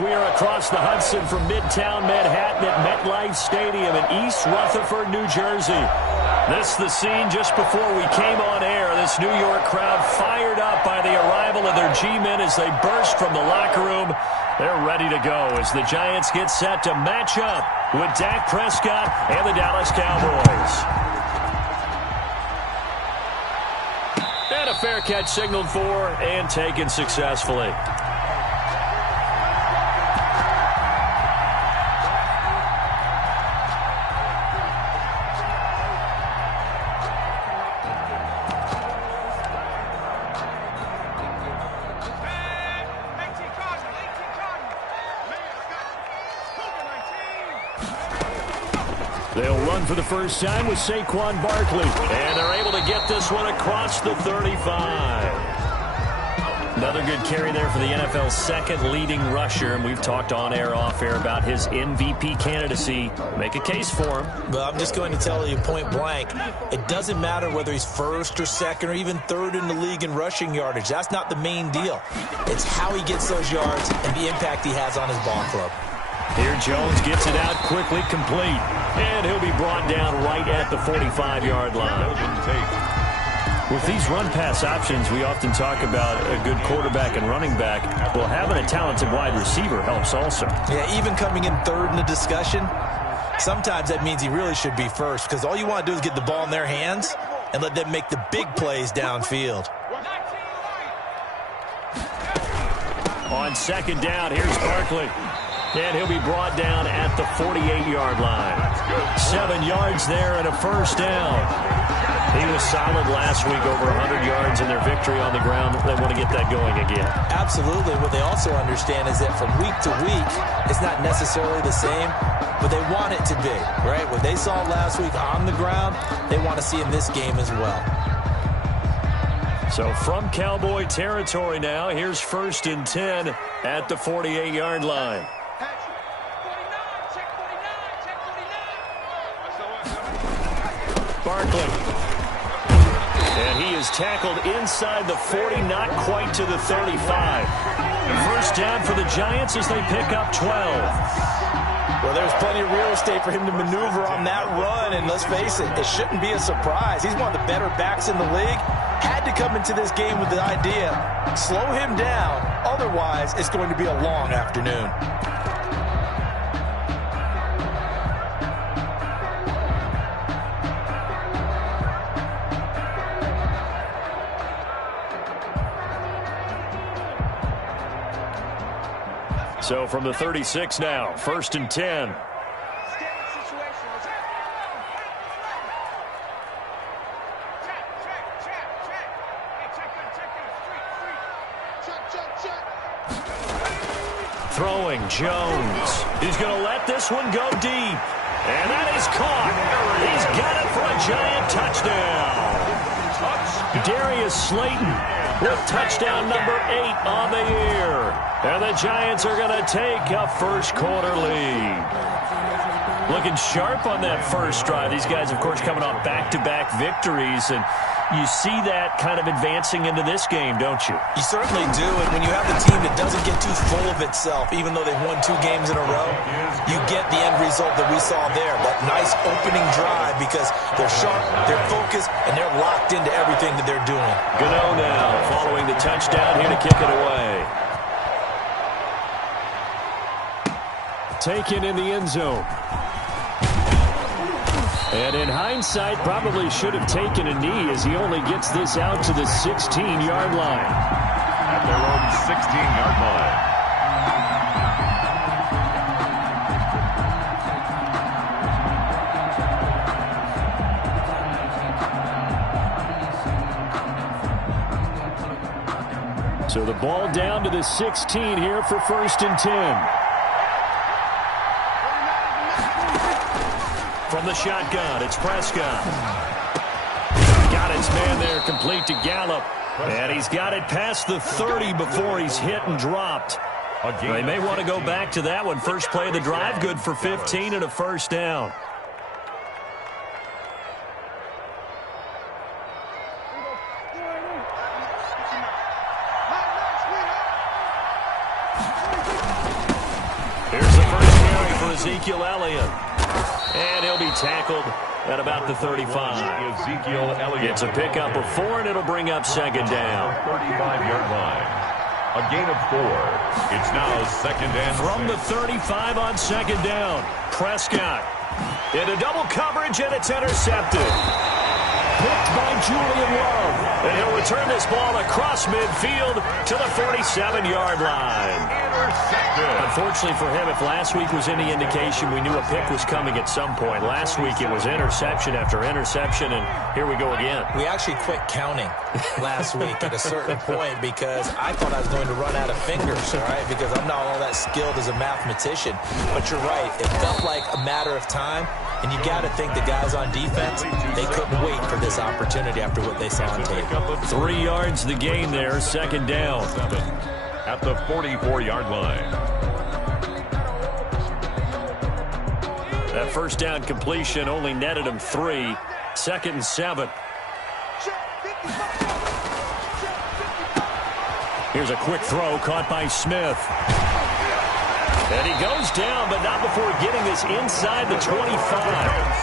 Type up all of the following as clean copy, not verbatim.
We are across the Hudson from Midtown Manhattan at MetLife Stadium in East Rutherford, New Jersey. This is the scene just before we came on air. This New York crowd fired up by the arrival of their G-men as they burst from the locker room. They're ready to go as the Giants get set to match up with Dak Prescott and the Dallas Cowboys. And a fair catch signaled for and taken successfully. They'll run for the first time with Saquon Barkley. And they're able to get this one across the 35. Another good carry there for the NFL's second leading rusher. And we've talked on air, off air about his MVP candidacy. Make a case for him. Well, I'm just going to tell you point blank. It doesn't matter whether he's first or second or even third in the league in rushing yardage. That's not the main deal. It's how he gets those yards and the impact he has on his ball club. Here Jones gets it out quickly, complete. And he'll be brought down right at the 45-yard line. With these run-pass options, we often talk about a good quarterback and running back. Well, having a talented wide receiver helps also. Yeah, even coming in third in the discussion, sometimes that means he really should be first, because all you want to do is get the ball in their hands and let them make the big plays downfield. On second down, here's Barkley. And he'll be brought down at the 48-yard line. 7 yards there and a first down. He was solid last week, over 100 yards in their victory on the ground. They want to get that going again. Absolutely. What they also understand is that from week to week, it's not necessarily the same, but they want it to be, right? What they saw last week on the ground, they want to see in this game as well. So from Cowboy territory now, here's 1st and 10 at the 48-yard line. Barkley. And he is tackled inside the 40, not quite to the 35. First down for the Giants as they pick up 12. Well, there's plenty of real estate for him to maneuver on that run, and let's face it, it shouldn't be a surprise. He's one of the better backs in the league. Had to come into this game with the idea, slow him down, otherwise it's going to be a long afternoon. So from the 36 now, 1st and 10. Throwing Jones. He's going to let this one go deep. And that is caught. He's got it for a Giant touchdown. Darius Slayton with touchdown number 8 on the year. And the Giants are going to take a first quarter lead. Looking sharp on that first drive. These guys, of course, coming off back-to-back victories. And you see that kind of advancing into this game, don't you? You certainly do. And when you have a team that doesn't get too full of itself, even though they've won 2 games in a row, you get the end result that we saw there. That nice opening drive because they're sharp, they're focused, and they're locked into everything that they're doing. Gano now following the touchdown here to kick it away. Taken in the end zone. And in hindsight, probably should have taken a knee as he only gets this out to the 16-yard line. At their own 16-yard line. So the ball down to the 16 here for 1st and 10. From the shotgun, it's Prescott. Got his man there, complete to Gallup. And he's got it past the 30 before he's hit and dropped. They may want to go back to that one. First play of the drive, good for 15 and a first down. Ezekiel Elliott. And he'll be tackled at about the 35. Ezekiel Elliott. It's a pickup of 4, and it'll bring up second down. 35-yard line. A gain of 4. It's now second and From the 35 on second down, Prescott into double coverage, and it's intercepted. Picked by Julian Love. And he'll return this ball across midfield to the 47-yard line. intercepted. Unfortunately for him, if last week was any indication, we knew a pick was coming at some point. Last week it was interception after interception, and here we go again. We actually quit counting last week at a certain point because I thought I was going to run out of fingers, all right, because I'm not all that skilled as a mathematician. But you're right. It felt like a matter of time, and you got to think the guys on defense, they couldn't wait for this opportunity after what they saw on tape. 3 yards the gain there, second down. At the 44-yard line. That first down completion only netted him 3. Second and 7. Here's a quick throw caught by Smith. And he goes down, but not before getting this inside the 25.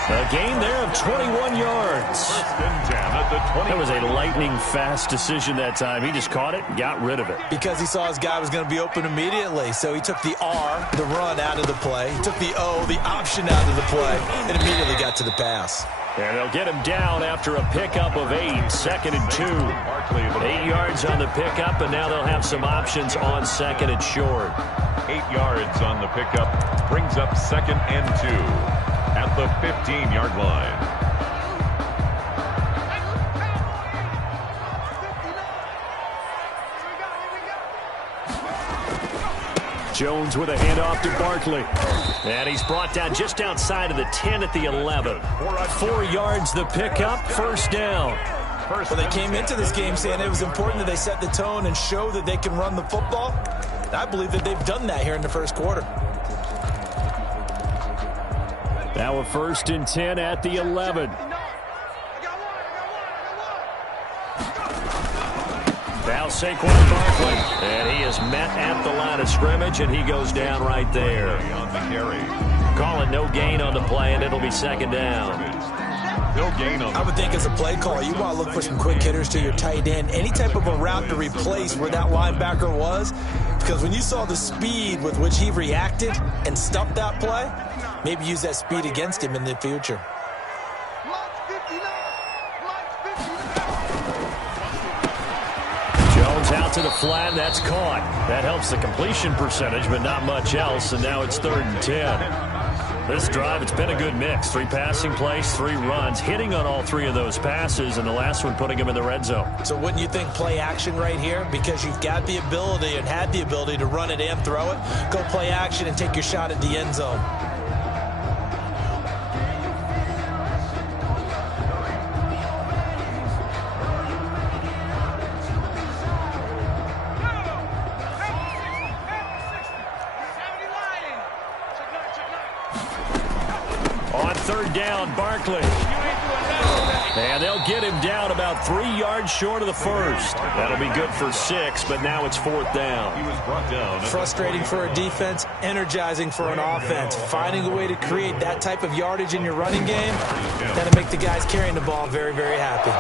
A gain there of 21 yards. That was a lightning-fast decision that time. He just caught it and got rid of it. Because he saw his guy was going to be open immediately. So he took the R, the run, out of the play. He took the O, the option, out of the play, and immediately got to the pass. And they'll get him down after a pickup of 8, second and 2. 8 yards on the pickup, and now they'll have some options on second and short. 8 yards on the pickup brings up second and 2 at the 15-yard line. Jones with a handoff to Barkley. And he's brought down just outside of the 10 at the 11. 4 yards the pickup, first down. Well, they came into this game saying it was important that they set the tone and show that they can run the football. I believe that they've done that here in the first quarter. Now a first and 10 at the 11. Now Saquon Barkley, and he is met at the line of scrimmage, and he goes down right there. On the carry. Call it no gain on the play, and it'll be second down. No gain on the I would think as a play caller, you want to look for some quick hitters to your tight end. Any type of a route to replace where that linebacker was. Because when you saw the speed with which he reacted and stuffed that play, maybe use that speed against him in the future. Jones out to the flat, and that's caught. That helps the completion percentage, but not much else, and now it's 3rd and 10. This drive, it's been a good mix. 3 passing plays, 3 runs, hitting on all 3 of those passes, and the last one putting him in the red zone. So wouldn't you think play action right here? Because you've got the ability and had the ability to run it and throw it. Go play action and take your shot at the end zone. On 3rd down, Barkley. And they'll get him down about 3 yards short of the first. That'll be good for 6, but now it's 4th down. He was brought down. Frustrating for a defense, energizing for an offense. Finding a way to create that type of yardage in your running game, that'll make the guys carrying the ball very, very happy.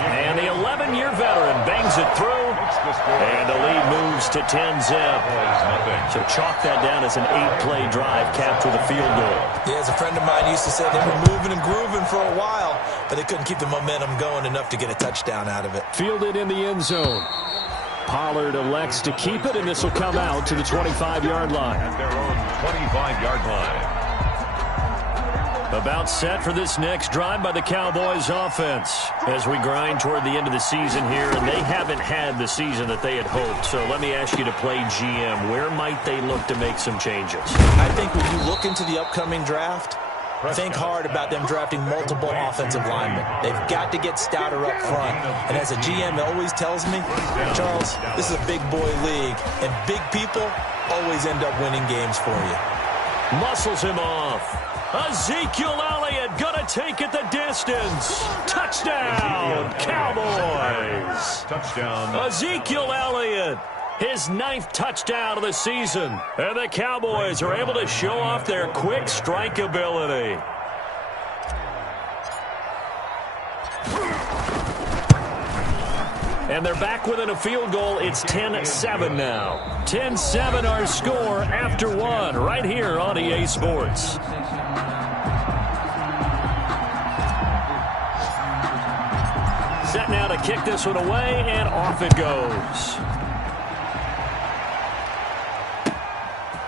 And the 11-year veteran bangs it through. And the lead moves to 10-zip. So chalk that down as an 8-play drive capped with a field goal. Yeah, as a friend of mine used to say, they were moving and grooving for a while, but they couldn't keep the momentum going enough to get a touchdown out of it. Fielded in the end zone. Pollard elects to keep it, and this will come out to the 25-yard line. At their own 25-yard line. About set for this next drive by the Cowboys offense as we grind toward the end of the season here, and they haven't had the season that they had hoped. So let me ask you to play GM. Where might they look to make some changes? I think when you look into the upcoming draft, think hard about them drafting multiple offensive linemen. They've got to get stouter up front. And as a GM always tells me, Charles, this is a big boy league, and big people always end up winning games for you. Muscles him off. Ezekiel Elliott gonna take it the distance. Touchdown, Cowboys. Touchdown. Ezekiel Elliott His 9th touchdown of the season. And the Cowboys are able to show off their quick strike ability. And they're back within a field goal. It's 10-7 now. 10-7 our score after one right here on EA Sports. Set now to kick this one away, and off it goes.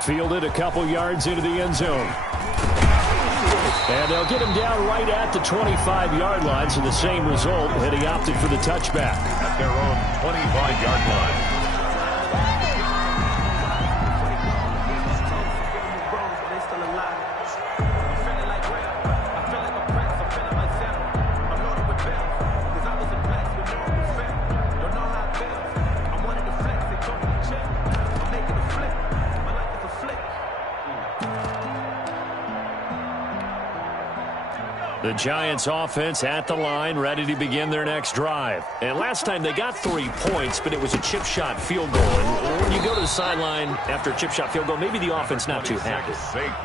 Fielded a couple yards into the end zone. And they'll get him down right at the 25-yard line, so the same result, and he opted for the touchback. At their own 25-yard line. The Giants offense at the line, ready to begin their next drive. And last time they got 3 points, but it was a chip shot field goal. And when you go to the sideline after a chip shot field goal, maybe the offense not too happy.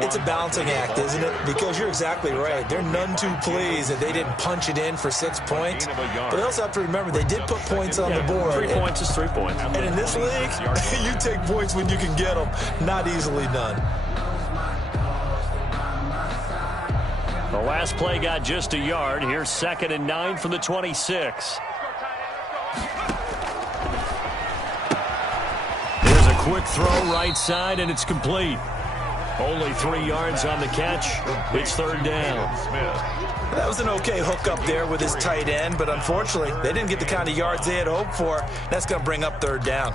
It's a balancing act, isn't it? Because you're exactly right. They're none too pleased that they didn't punch it in for 6 points. But they also have to remember they did put points on the board. 3 points is 3 points. And in this league, you take points when you can get them. Not easily done. The last play got just a yard. Here's 2nd and 9 from the 26. There's a quick throw right side, and it's complete. Only 3 yards on the catch. It's 3rd down. That was an okay hook up there with his tight end, but unfortunately, they didn't get the kind of yards they had hoped for. That's going to bring up 3rd down.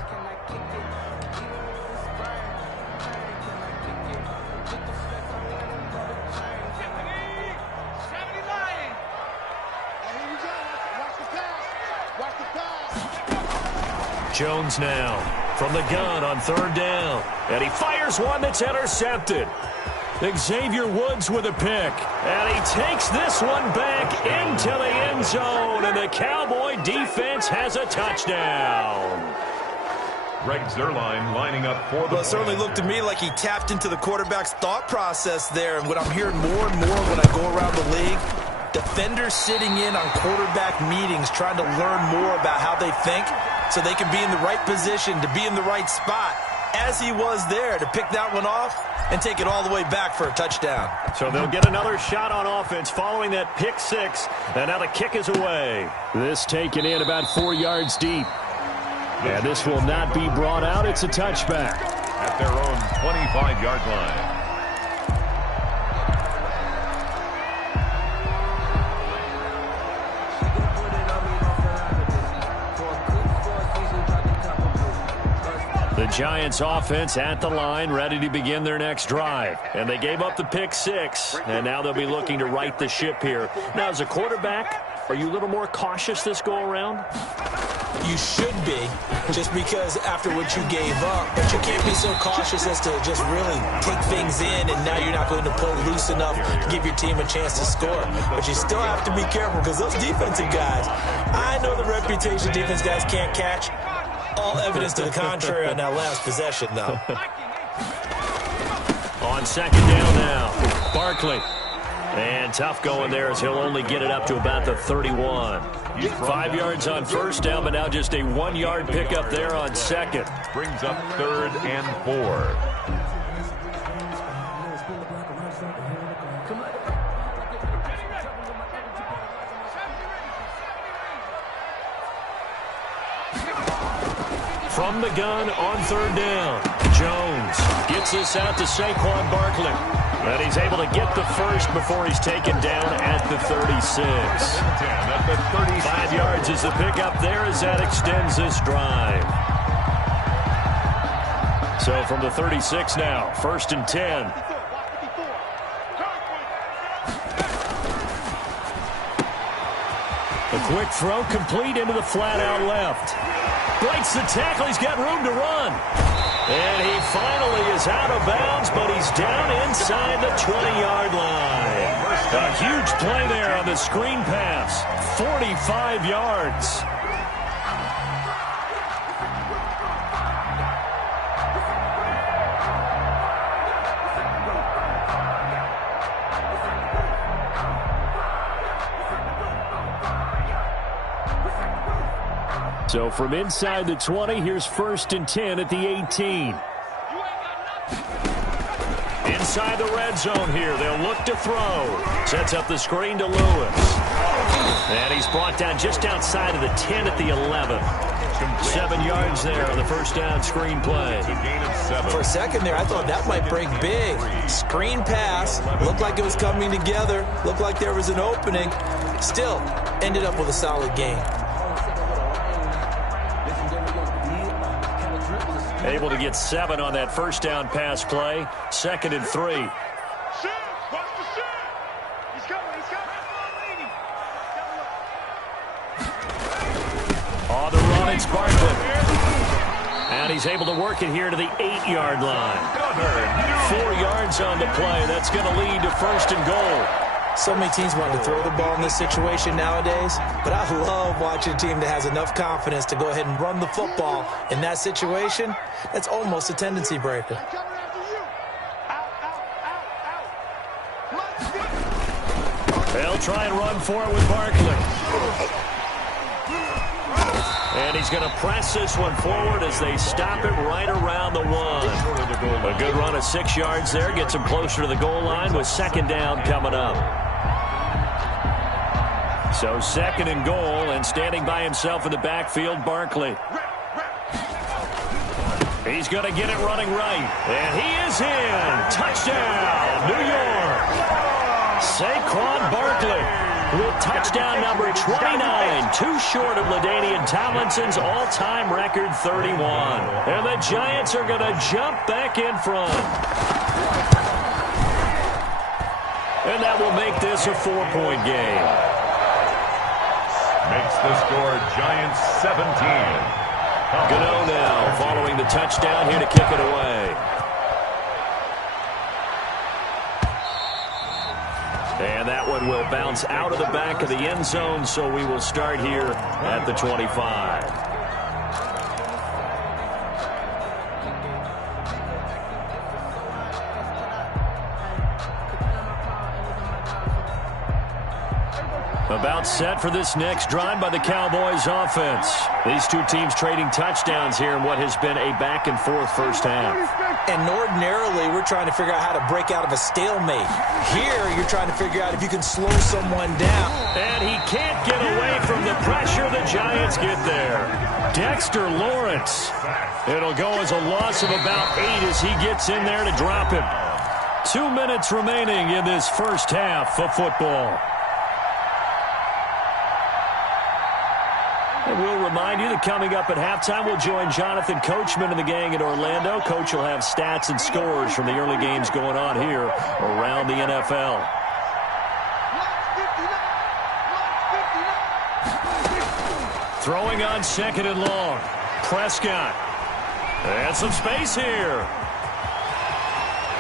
Jones now from the gun on 3rd down. And he fires one that's intercepted. Xavier Woods with a pick. And he takes this one back into the end zone. And the Cowboy defense has a touchdown. Greg Zuerlein lining up for the... Well, it certainly looked to me like he tapped into the quarterback's thought process there. And what I'm hearing more and more when I go around the league, defenders sitting in on quarterback meetings trying to learn more about how they think so they can be in the right position to be in the right spot, as he was there to pick that one off and take it all the way back for a touchdown. So they'll get another shot on offense following that pick 6, and now the kick is away. This taken in about 4 yards deep. And this will not be brought out. It's a touchback. At their own 25-yard line. The Giants offense at the line, ready to begin their next drive. And they gave up the pick 6, and now they'll be looking to right the ship here. Now, as a quarterback, are you a little more cautious this go-around? You should be, just because after what you gave up. But you can't be so cautious as to just really take things in, and now you're not going to pull loose enough to give your team a chance to score. But you still have to be careful, because those defensive guys, I know the reputation defense guys can't catch. All evidence to the contrary on that last possession, though. On 2nd down now, Barkley. And tough going there as he'll only get it up to about the 31. 5 yards on 1st down, but now just a 1-yard pickup there on 2nd. Brings up 3rd and 4. From the gun on 3rd down, Jones gets this out to Saquon Barkley. And he's able to get the first before he's taken down at the 36. 5 yards is the pickup there as that extends this drive. So from the 36 now, 1st and 10. A quick throw complete into the flat out left. Breaks the tackle. He's got room to run. And he finally is out of bounds, but he's down inside the 20-yard line. A huge play there on the screen pass. 45 yards. So from inside the 20, here's 1st and 10 at the 18. Inside the red zone here. They'll look to throw. Sets up the screen to Lewis. And he's brought down just outside of the 10 at the 11. 7 yards there on the first down screen play. For a second there, I thought that might break big. Screen pass. Looked like it was coming together. Looked like there was an opening. Still, ended up with a solid gain. Able to get 7 on that first down pass play. 2nd and 3. On the run, it's Barkley. And he's able to work it here to the 8-yard line. 4 yards on the play. That's going to lead to 1st and goal. So many teams want to throw the ball in this situation nowadays, but I love watching a team that has enough confidence to go ahead and run the football in that situation. That's almost a tendency breaker. They'll try and run for it with Barkley. And he's going to press this one forward as they stop it right around the 1. A good run of 6 yards there. Gets him closer to the goal line with 2nd down coming up. So 2nd and goal, and standing by himself in the backfield, Barkley. He's going to get it running right. And he is in. Touchdown, New York. Saquon Barkley with touchdown number 29, too short of LaDainian Tomlinson's all-time record 31. And the Giants are going to jump back in front. And that will make this a 4-point game. Makes the score Giants 17. Gano now following the touchdown here to kick it away. And that one will bounce out of the back of the end zone, so we will start here at the 25. About set for this next drive by the Cowboys offense. These two teams trading touchdowns here in what has been a back-and-forth first half. And ordinarily, we're trying to figure out how to break out of a stalemate. Here, you're trying to figure out if you can slow someone down. And he can't get away from the pressure. The Giants get there. Dexter Lawrence. It'll go as a loss of about 8 as he gets in there to drop him. 2 minutes remaining in this first half of football. And we'll remind you that coming up at halftime, we'll join Jonathan Coachman and the gang in Orlando. Coach will have stats and scores from the early games going on here around the NFL. Throwing on 2nd and long. Prescott. And some space here.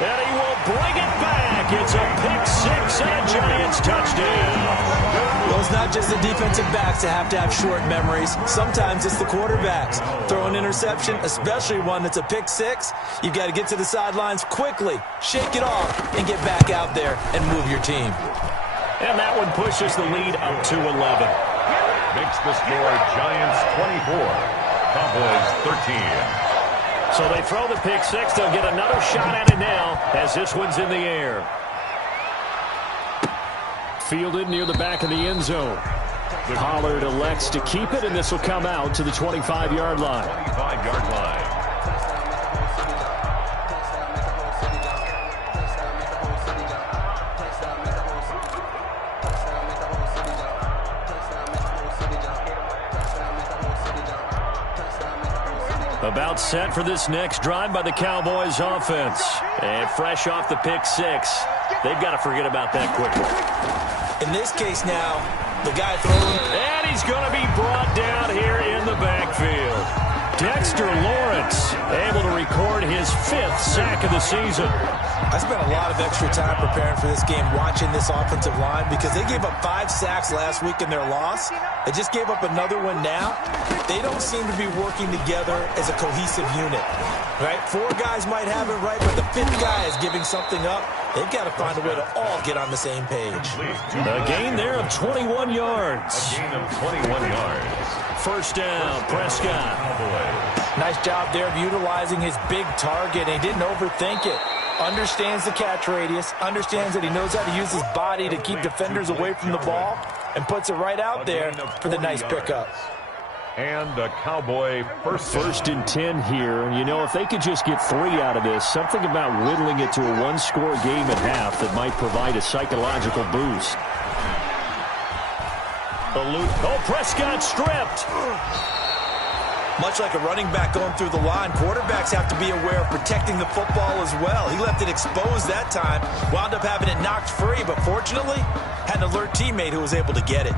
And he will bring it back. It's a pick-6 and a Giants touchdown. Well, it's not just the defensive backs that have to have short memories. Sometimes it's the quarterbacks. Throw an interception, especially one that's a pick-6, you've got to get to the sidelines quickly, shake it off, and get back out there and move your team. And that one pushes the lead up to 11. Makes the score Giants 24, Cowboys 13. So they throw the pick-6. They'll get another shot at it now as this one's in the air. Fielded near the back of the end zone. Pollard elects to keep it, and this will come out to the 25-yard line. 25-yard line. About set for this next drive by the Cowboys offense. And fresh off the pick-6, they've got to forget about that quickly. In this case now, the guy throwing. And he's going to be brought down here in the backfield. Dexter Lawrence able to record his 5th sack of the season. I spent a lot of extra time preparing for this game watching this offensive line because they gave up 5 sacks last week in their loss. They just gave up another one now. They don't seem to be working together as a cohesive unit. Right? 4 guys might have it right, but the 5th guy is giving something up. They've got to find a way to all get on the same page. A gain there of 21 yards. A gain of 21 yards. first down. Prescott. Nice job there of utilizing his big target. He didn't overthink it. Understands the catch radius, understands that he knows how to use his body to keep defenders away from the ball, and puts it right out there for the nice pickup. And a Cowboy First and 10 here. You know, if they could just get 3 out of this, something about whittling it to a one-score game at half that might provide a psychological boost. Prescott stripped. Much like a running back going through the line, quarterbacks have to be aware of protecting the football as well. He left it exposed that time, wound up having it knocked free, but fortunately, had an alert teammate who was able to get it.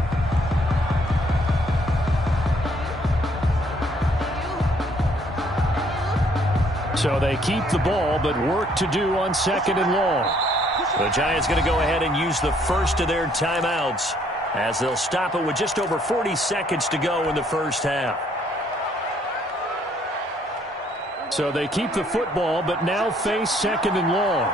So they keep the ball, but work to do on 2nd and long. The Giants going to go ahead and use the first of their timeouts as they'll stop it with just over 40 seconds to go in the first half. So they keep the football, but now face 2nd and long.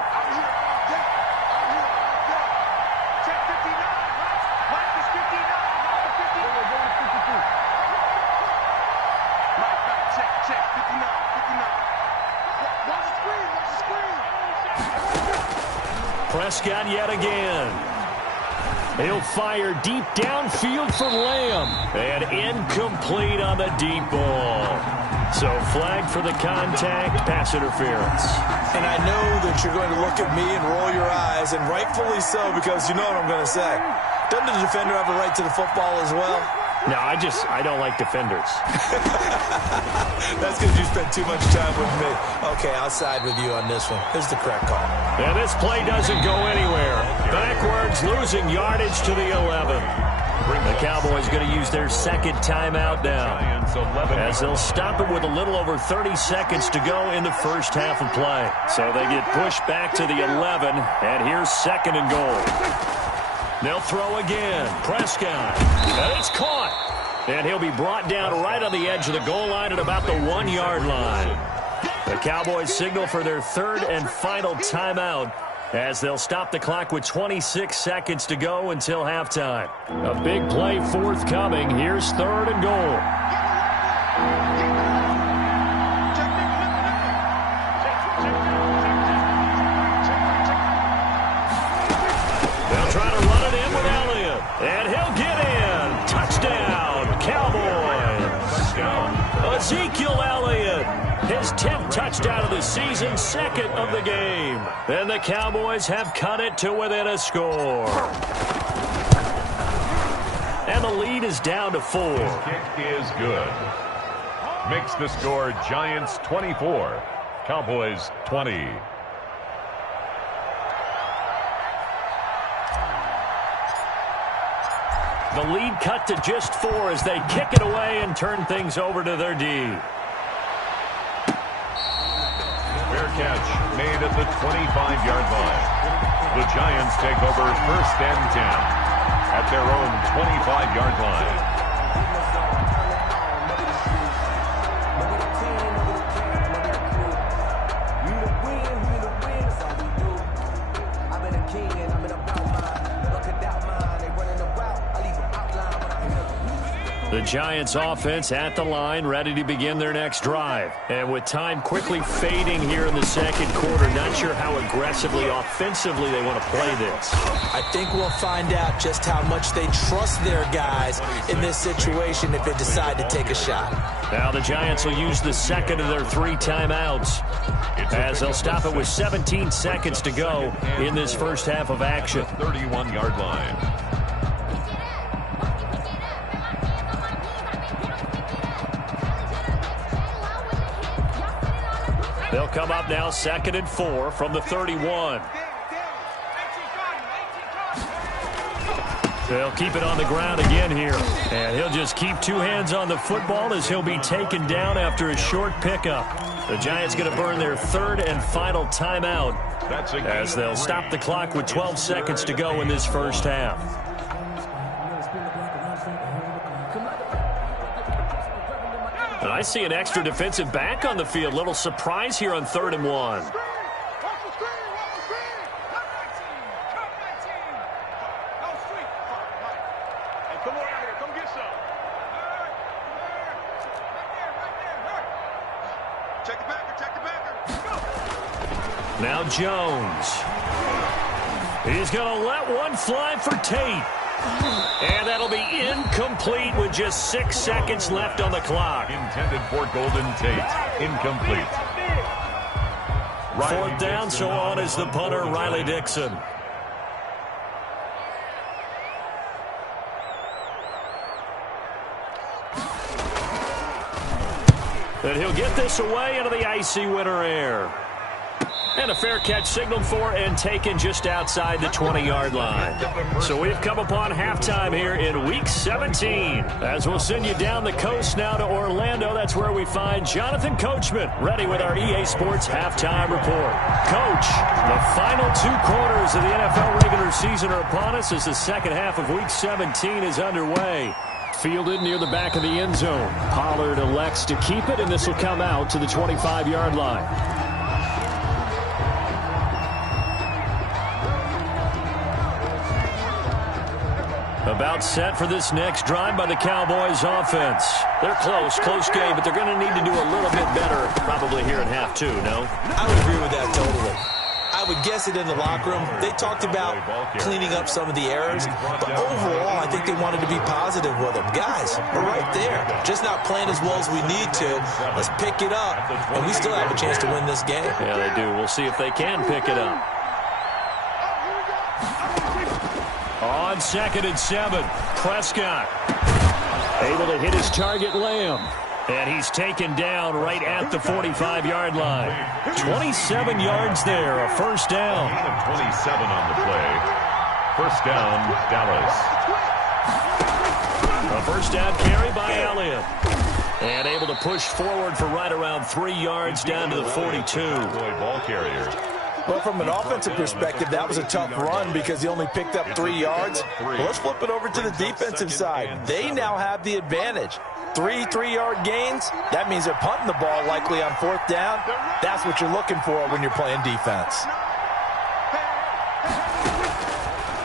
Prescott yet again. He'll fire deep downfield for Lamb. And incomplete on the deep ball. So flag for the contact, pass interference. And I know that you're going to look at me and roll your eyes, and rightfully so, because you know what I'm going to say. Doesn't the defender have a right to the football as well? No, I don't like defenders. That's because you spent too much time with me. Okay, I'll side with you on this one. Here's the correct call. And this play doesn't go anywhere. Backwards, losing yardage to the 11. The Cowboys going to use their second timeout now, as they'll stop it with a little over 30 seconds to go in the first half of play. So they get pushed back to the 11, and here's 2nd and goal. They'll throw again. Prescott. And it's caught. And he'll be brought down right on the edge of the goal line at about the 1-yard line. The Cowboys signal for their third and final timeout as they'll stop the clock with 26 seconds to go until halftime. A big play forthcoming. Here's 3rd and goal. Trying to run it in with Elliott. And he'll get in. Touchdown, Cowboys. Ezekiel Elliott, his 10th touchdown of the season, 2nd of the game. And the Cowboys have cut it to within a score. And the lead is down to 4. Kick is good. Makes the score Giants 24, Cowboys 20. The lead cut to just 4 as they kick it away and turn things over to their D. Fair catch made at the 25-yard line. The Giants take over 1st and 10 at their own 25-yard line. The Giants offense at the line, ready to begin their next drive. And with time quickly fading here in the second quarter, not sure how aggressively, offensively they want to play this. I think we'll find out just how much they trust their guys in this situation if they decide to take a shot. Now the Giants will use the 2nd of their 3 timeouts as they'll stop it with 17 seconds to go in this first half of action. 31-yard line. They'll come up now 2nd and 4 from the 31. They'll keep it on the ground again here. And he'll just keep 2 hands on the football as he'll be taken down after a short pickup. The Giants going to burn their 3rd and final timeout as they'll stop the clock with 12 seconds to go in this first half. And I see an extra defensive back on the field. Little surprise here on 3rd and 1. Now Jones. He's going to let one fly for Tate. And that'll be incomplete with just 6 seconds left on the clock. Intended for Golden Tate. Incomplete. Fourth down, so on is the punter, Riley Dixon. And he'll get this away into the icy winter air. And a fair catch signaled for and taken just outside the 20-yard line. So we've come upon halftime here in Week 17. As we'll send you down the coast now to Orlando, that's where we find Jonathan Coachman ready with our EA Sports Halftime Report. Coach, the final 2 quarters of the NFL regular season are upon us as the second half of Week 17 is underway. Fielded near the back of the end zone. Pollard elects to keep it, and this will come out to the 25-yard line. About set for this next drive by the Cowboys offense. They're close game, but they're going to need to do a little bit better probably here in half 2, no? I would agree with that totally. I would guess it in the locker room. They talked about cleaning up some of the errors, but overall, I think they wanted to be positive with them. Guys, we're right there. Just not playing as well as we need to. Let's pick it up, and we still have a chance to win this game. Yeah, they do. We'll see if they can pick it up. On 2nd and 7, Prescott able to hit his target, Lamb. And he's taken down right at the 45-yard line. 27 yards there, a first down. 27 on the play. First down, Dallas. A first down carry by Elliott. And able to push forward for right around 3 yards down to the 42. Ball carrier. Well, from an offensive perspective, that was a tough run because he only picked up 3 yards. Well, let's flip it over to the defensive side. They now have the advantage. 3 3-yard gains, that means they're punting the ball likely on 4th down. That's what you're looking for when you're playing defense.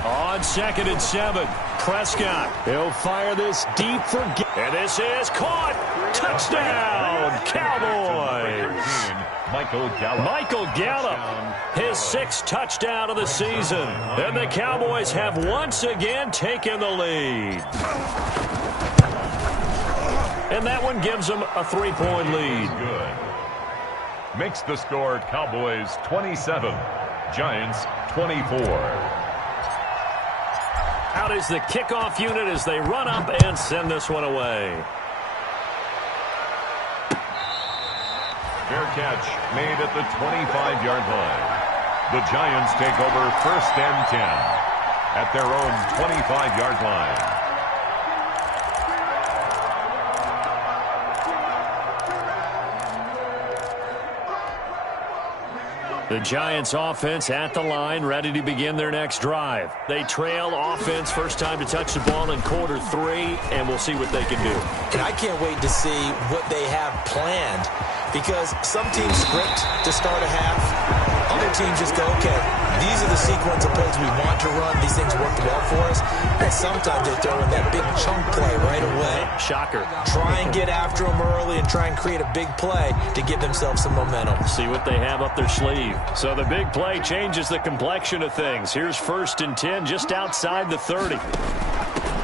On 2nd and 7, Prescott. He'll fire this deep for... And this is caught. Touchdown, Cowboys. Michael Gallup, his 6th touchdown of the season. And the Cowboys have once again taken the lead. And that one gives them a 3-point lead. Good. Makes the score Cowboys 27, Giants 24. Out is the kickoff unit as they run up and send this one away. Fair catch made at the 25-yard line. The Giants take over 1st and 10 at their own 25-yard line. The Giants offense at the line, ready to begin their next drive. They trail offense, first time to touch the ball in quarter 3, and we'll see what they can do. And I can't wait to see what they have planned, because some teams script to start a half. Other teams just go, okay, these are the sequence of plays we want to run. These things worked well for us. And sometimes they throw in that big chunk play right away. Shocker. Try and get after them early and try and create a big play to give themselves some momentum. See what they have up their sleeve. So the big play changes the complexion of things. Here's 1st and 10 just outside the 30.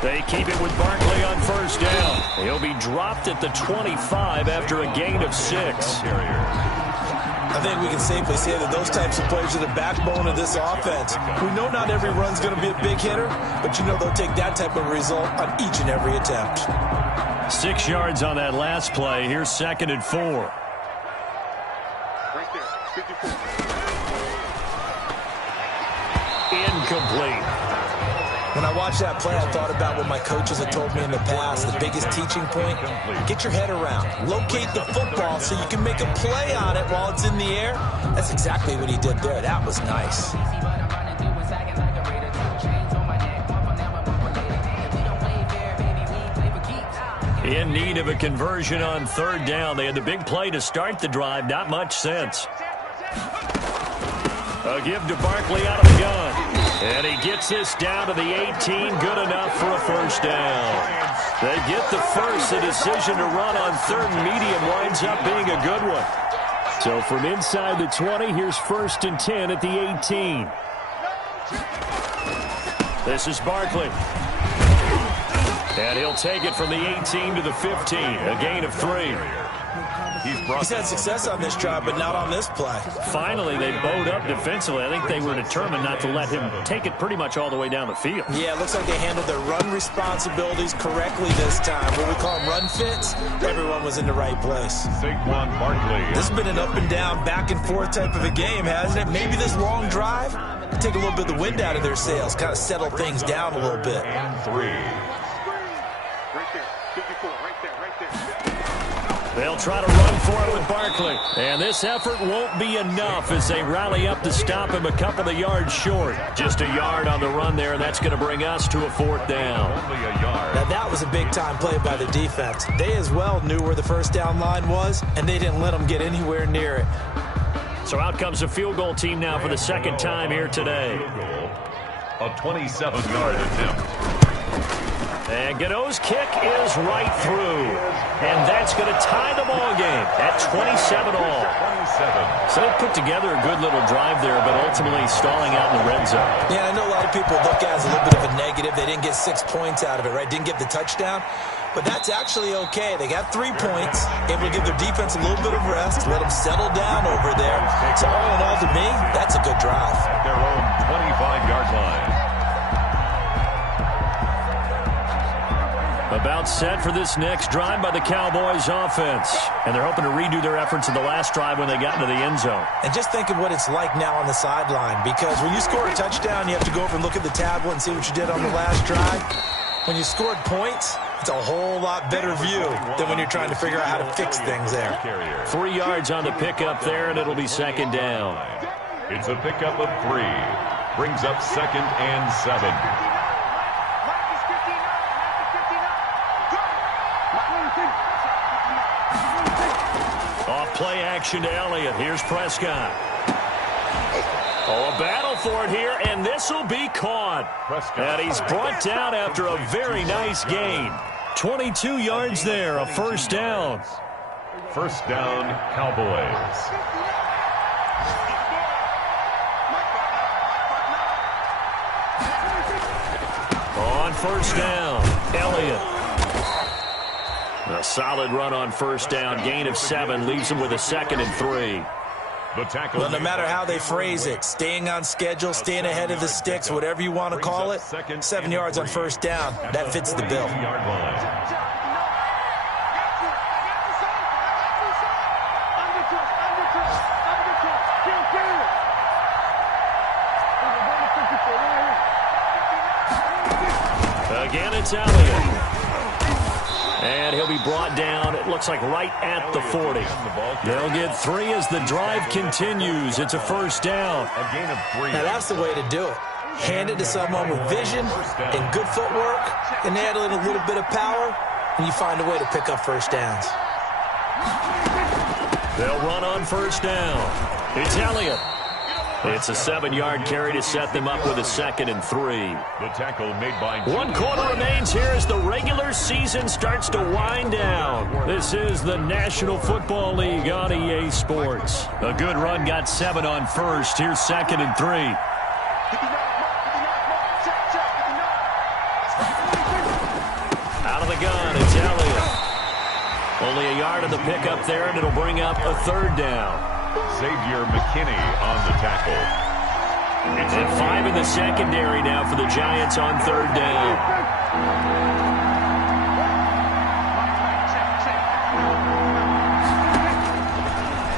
They keep it with Barkley on 1st down. He'll be dropped at the 25 after a gain of 6. I think we can safely say that those types of plays are the backbone of this offense. We know not every run's going to be a big hitter, but you know they'll take that type of result on each and every attempt. 6 yards on that last play. Here's 2nd and 4. Right there, 54. Incomplete. When I watched that play, I thought about what my coaches had told me in the past. The biggest teaching point, get your head around. Locate the football so you can make a play on it while it's in the air. That's exactly what he did there. That was nice. In need of a conversion on 3rd down. They had the big play to start the drive. Not much sense. A give to Barkley out of the gun. And he gets this down to the 18. Good enough for a first down. They get the first. The decision to run on 3rd and medium winds up being a good one. So from inside the 20, here's 1st and 10 at the 18. This is Barkley. And he'll take it from the 18 to the 15, a gain of 3. He's had success on this drive, but not on this play. Finally, they bowed up defensively. I think they were determined not to let him take it pretty much all the way down the field. Yeah, it looks like they handled their run responsibilities correctly this time. What we call them run fits, everyone was in the right place. Saquon Barkley. This has been an up and down, back and forth type of a game, hasn't it? Maybe this long drive can take a little bit of the wind out of their sails, kind of settle things down a little bit. And 3. They'll try to run for it with Barkley. And this effort won't be enough as they rally up to stop him a couple of yards short. Just a yard on the run there, and that's going to bring us to a 4th down. Only a yard. Now, that was a big-time play by the defense. They as well knew where the first down line was, and they didn't let them get anywhere near it. So out comes the field goal team now for the 2nd time here today. A 27-yard attempt. And Gano's kick is right through. And that's going to tie the ball game at 27 all. 27. So they put together a good little drive there, but ultimately stalling out in the red zone. Yeah, I know a lot of people look at it as a little bit of a negative. They didn't get 6 points out of it, right? Didn't get the touchdown. But that's actually okay. They got 3 points, able to give their defense a little bit of rest, let them settle down over there. So all in all, to me, that's a good drive. At their own 25-yard line. About set for this next drive by the Cowboys offense. And they're hoping to redo their efforts in the last drive when they got into the end zone. And just think of what it's like now on the sideline, because when you score a touchdown, you have to go over and look at the tablet and see what you did on the last drive. When you scored points, it's a whole lot better view than when you're trying to figure out how to fix things there. 3 yards on the pickup there, and it'll be 2nd down. It's a pickup of 3. Brings up 2nd and 7. Off play action to Elliott. Here's Prescott. Oh, a battle for it here, and this will be caught. And he's brought down after a very nice gain. 22 yards there, a 1st down. 1st down, Cowboys. On 1st down, Elliott. A solid run on 1st down. Gain of 7 leaves him with a 2nd and 3. The tackle. Well, no matter how they phrase it, staying on schedule, staying ahead of the sticks, whatever you want to call it, 7 yards on 1st down, that fits the bill. Again, it's Elliott. And he'll be brought down, it looks like right at the 40. They'll get 3 as the drive continues. It's a 1st down. A gain of 3. Now, that's the way to do it. Hand it to someone with vision and good footwork, and add in a little bit of power, and you find a way to pick up 1st downs. They'll run on 1st down. It's Elliott. It's a 7-yard carry to set them up with a 2nd and 3. The tackle made by 1 quarter remains here as the regular season starts to wind down. This is the National Football League on EA Sports. A good run got 7 on 1st. Here's 2nd and 3. Out of the gun, it's Elliott. Only a yard of the pickup there, and it'll bring up a 3rd down. Xavier McKinney on the tackle. It's at 5 in the secondary now for the Giants on 3rd down.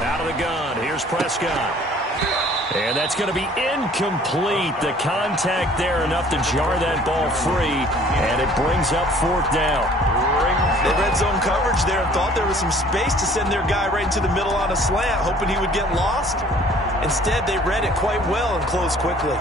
Out of the gun, here's Prescott. And that's going to be incomplete. The contact there enough to jar that ball free, and it brings up 4th down. They red zone coverage there and thought there was some space to send their guy right into the middle on a slant, hoping he would get lost. Instead, they read it quite well and closed quickly.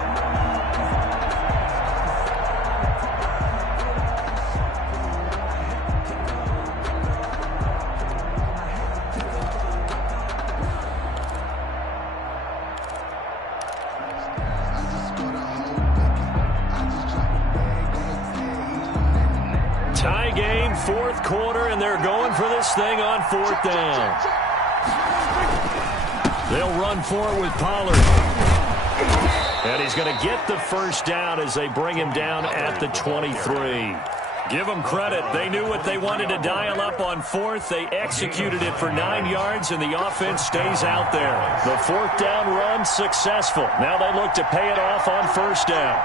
Tie game, 4th quarter, and they're going for this thing on 4th down. They'll run for it with Pollard. And he's going to get the first down as they bring him down at the 23. Give them credit. They knew what they wanted to dial up on fourth. They executed it for 9 yards, and the offense stays out there. The fourth down run successful. Now they look to pay it off on first down.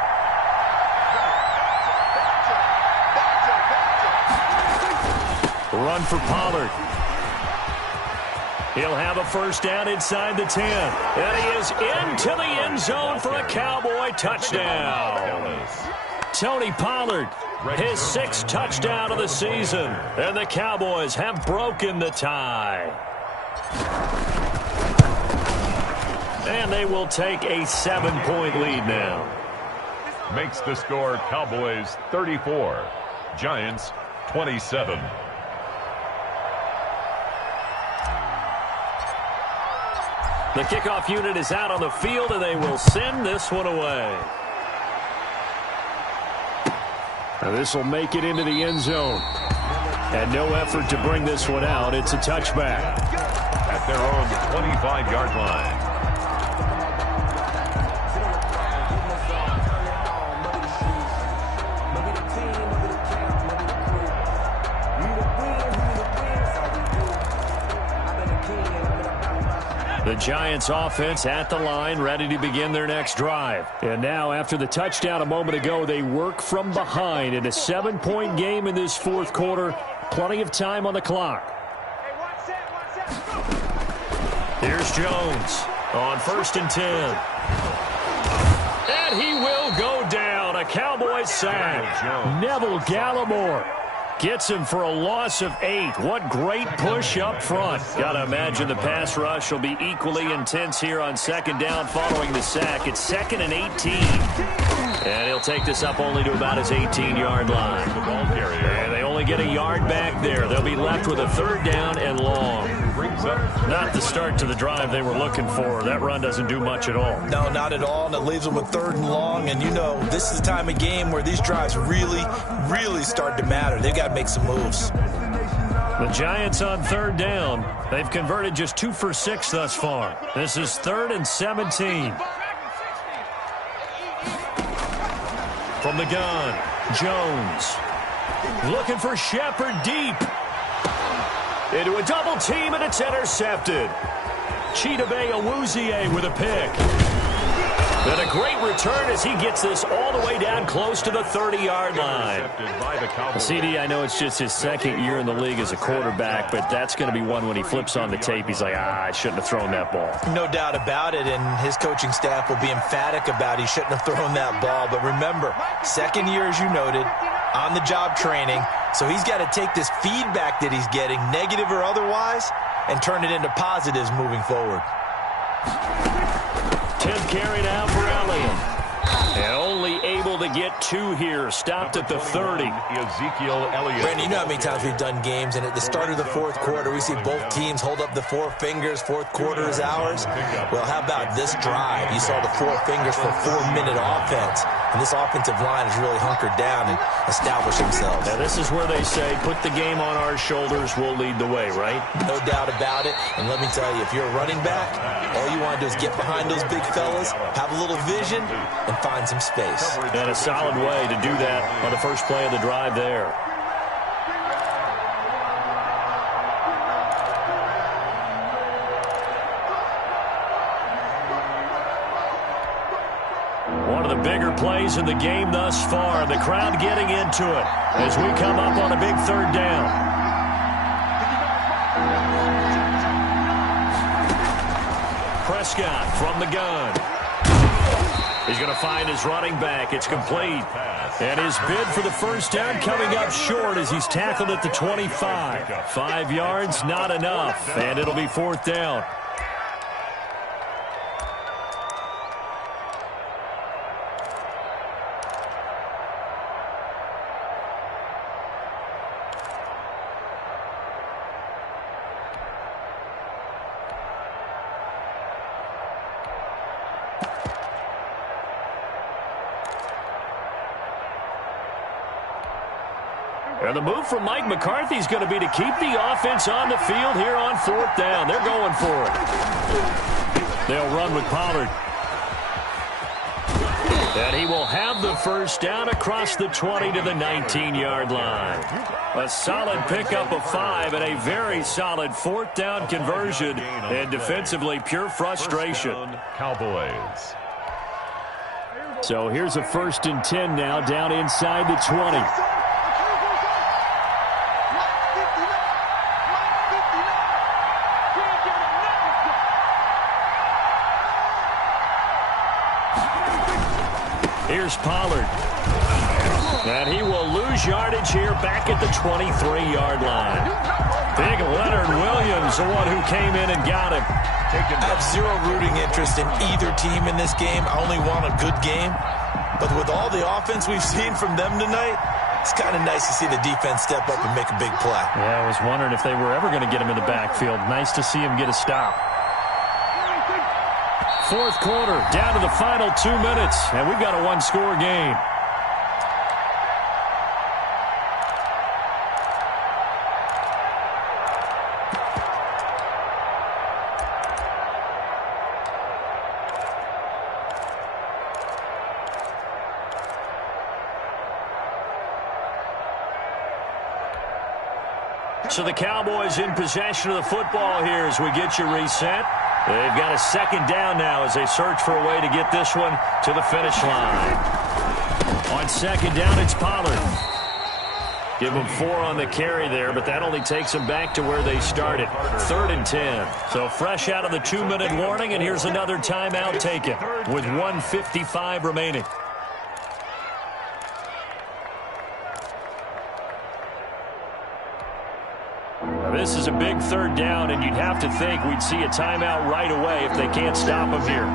Run for Pollard. He'll have a first down inside the 10. And he is into the end zone for a Cowboy touchdown. Tony Pollard, his 6th touchdown of the season. And the Cowboys have broken the tie. And they will take a 7-point lead now. Makes the score Cowboys 34, Giants 27. The kickoff unit is out on the field, and they will send this one away. This will make it into the end zone. And no effort to bring this one out. It's a touchback. At their own 25-yard line. The Giants offense at the line, ready to begin their next drive. And now, after the touchdown a moment ago, they work from behind in a 7-point game in this fourth quarter. Plenty of time on the clock. Here's Jones on 1st and 10. And he will go down. A Cowboys sack. Neville Gallimore gets him for a loss of 8. What great push up front. Got to imagine the pass rush will be equally intense here on 2nd down following the sack. It's 2nd and 18. And he'll take this up only to about his 18-yard line. And they only get a yard back there. They'll be left with a 3rd down and long. Not the start to the drive they were looking for. That run doesn't do much at all. No, not at all, and it leaves them with 3rd and long. And, you know, this is the time of game where these drives really start to matter. They've got to make some moves. The Giants on 3rd down. They've converted just 2 for 6 thus far. This is 3rd and 17. From the gun, Jones. Looking for Shepard deep. Into a double team, and it's intercepted. Chidobe Awuzie with a pick. And a great return as he gets this all the way down close to the 30-yard line. CD, I know it's just his 2nd year in the league as a quarterback, but that's going to be one when he flips on the tape. He's like, I shouldn't have thrown that ball. No doubt about it, and his coaching staff will be emphatic about he shouldn't have thrown that ball. But remember, 2nd year, as you noted, on-the-job training. So he's got to take this feedback that he's getting, negative or otherwise, and turn it into positives moving forward. 10th carry now for Elliott. And only able to get 2 here. Stopped at the 30. Ezekiel Elliott. Brandon, you know how many times we've done games, and at the start of the 4th quarter, we see both teams hold up the 4 fingers. 4th quarter is ours. Well, how about this drive? You saw the 4 fingers for 4-minute offense. And this offensive line has really hunkered down and established themselves. Now, this is where they say, put the game on our shoulders, we'll lead the way, right? No doubt about it. And let me tell you, if you're a running back, all you want to do is get behind those big fellas, have a little vision, and find some space. And a solid way to do that on the first play of the drive there. One of the bigger plays in the game thus far. The crowd getting into it as we come up on a big 3rd down. Prescott from the gun. He's going to find his running back. It's complete. And his bid for the first down coming up short as he's tackled at the 25. 5 yards, not enough. And it'll be 4th down. And the move from Mike McCarthy is going to be to keep the offense on the field here on 4th down. They're going for it. They'll run with Pollard. And he will have the first down across the 20 to the 19-yard line. A solid pickup of 5 and a very solid 4th down conversion. And defensively, pure frustration. Cowboys. So here's a 1st and 10 now down inside the 20. Here's Pollard. And he will lose yardage here back at the 23-yard line. Big Leonard Williams, the one who came in and got him. I have zero rooting interest in either team in this game. I only want a good game. But with all the offense we've seen from them tonight, it's kind of nice to see the defense step up and make a big play. Yeah, I was wondering if they were ever going to get him in the backfield. Nice to see him get a stop. 4th quarter, down to the final 2 minutes, and we've got a 1-score game. So the Cowboys in possession of the football here as we get you reset. They've got a 2nd down now as they search for a way to get this one to the finish line. On 2nd down, it's Pollard. Give them 4 on the carry there, but that only takes them back to where they started. 3rd and 10. So fresh out of the 2-minute warning, and here's another timeout taken with 1:55 remaining. This is a big 3rd down, and you'd have to think we'd see a timeout right away if they can't stop him here.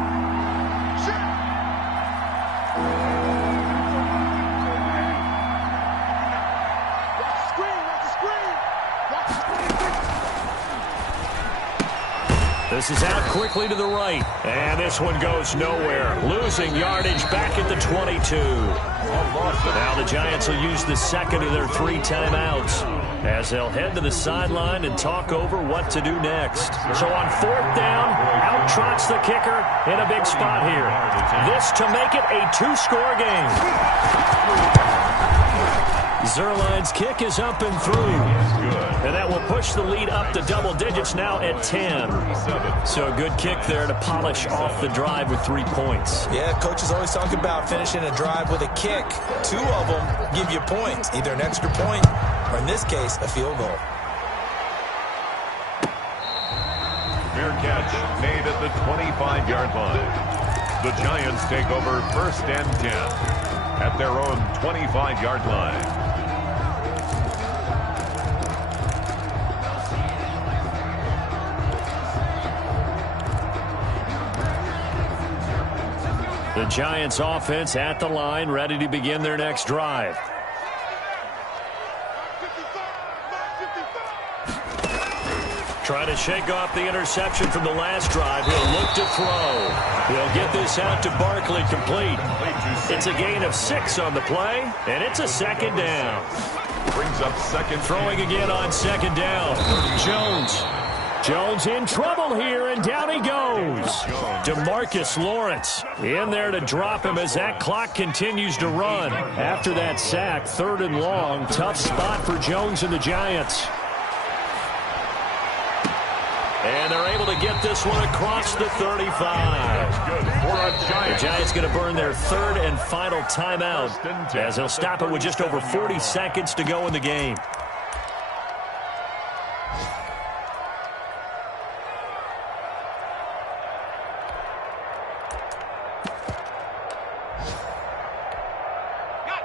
This is out quickly to the right, and this one goes nowhere. Losing yardage back at the 22. Now the Giants will use the 2nd of their 3 timeouts as they'll head to the sideline and talk over what to do next. So on 4th down, out trots the kicker in a big spot here. This to make it a 2-score game. Zuerlein's kick is up and through. And that will push the lead up to double digits now at 10. So a good kick there to polish off the drive with 3 points. Yeah, coaches always talk about finishing a drive with a kick. 2 of them give you points, either an extra point or, in this case, a field goal. Fair catch made at the 25-yard line. The Giants take over 1st and 10 at their own 25-yard line. The Giants offense at the line, ready to begin their next drive. Trying to shake off the interception from the last drive. He'll look to throw. He'll get this out to Barkley, complete. It's a gain of 6 on the play, and it's a 2nd down. Brings up 2nd. Throwing again on 2nd down. Jones in trouble here, and down he goes. DeMarcus Lawrence in there to drop him as that clock continues to run. After that sack, 3rd and long. Tough spot for Jones and the Giants. And they're able to get this one across the 35. The Giants going to burn their 3rd and final timeout as they'll stop it with just over 40 seconds to go in the game.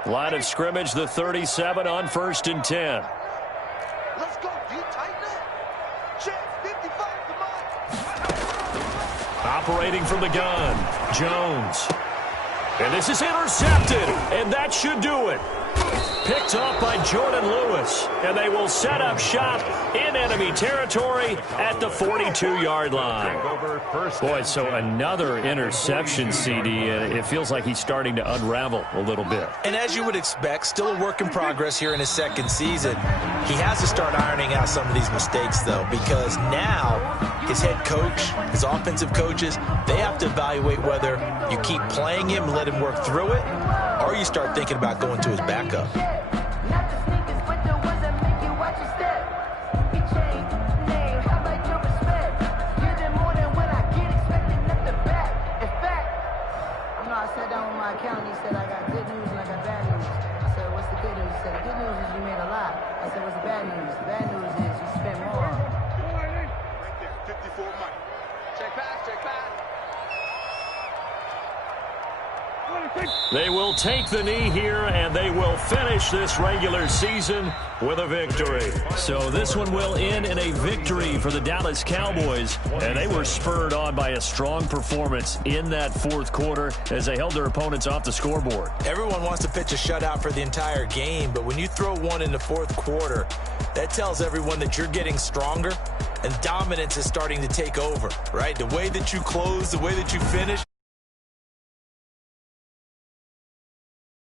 Line of scrimmage, the 37 on 1st and 10. Let's go, D. Tighten up. Check 55 to mine. Operating from the gun, Jones. And this is intercepted, and that should do it. Picked off by Jordan Lewis, and they will set up shop in enemy territory at the 42-yard line. Boy, so another interception, CD, and it feels like he's starting to unravel a little bit. And as you would expect, still a work in progress here in his second season. He has to start ironing out some of these mistakes, though, because now his head coach, his offensive coaches, they have to evaluate whether you keep playing him and let him work through it, or you start thinking about going to his backup. They will take the knee here, and they will finish this regular season with a victory. So this one will end in a victory for the Dallas Cowboys, and they were spurred on by a strong performance in that fourth quarter as they held their opponents off the scoreboard. Everyone wants to pitch a shutout for the entire game, but when you throw one in the fourth quarter, that tells everyone that you're getting stronger and dominance is starting to take over, right? The way that you close, the way that you finish.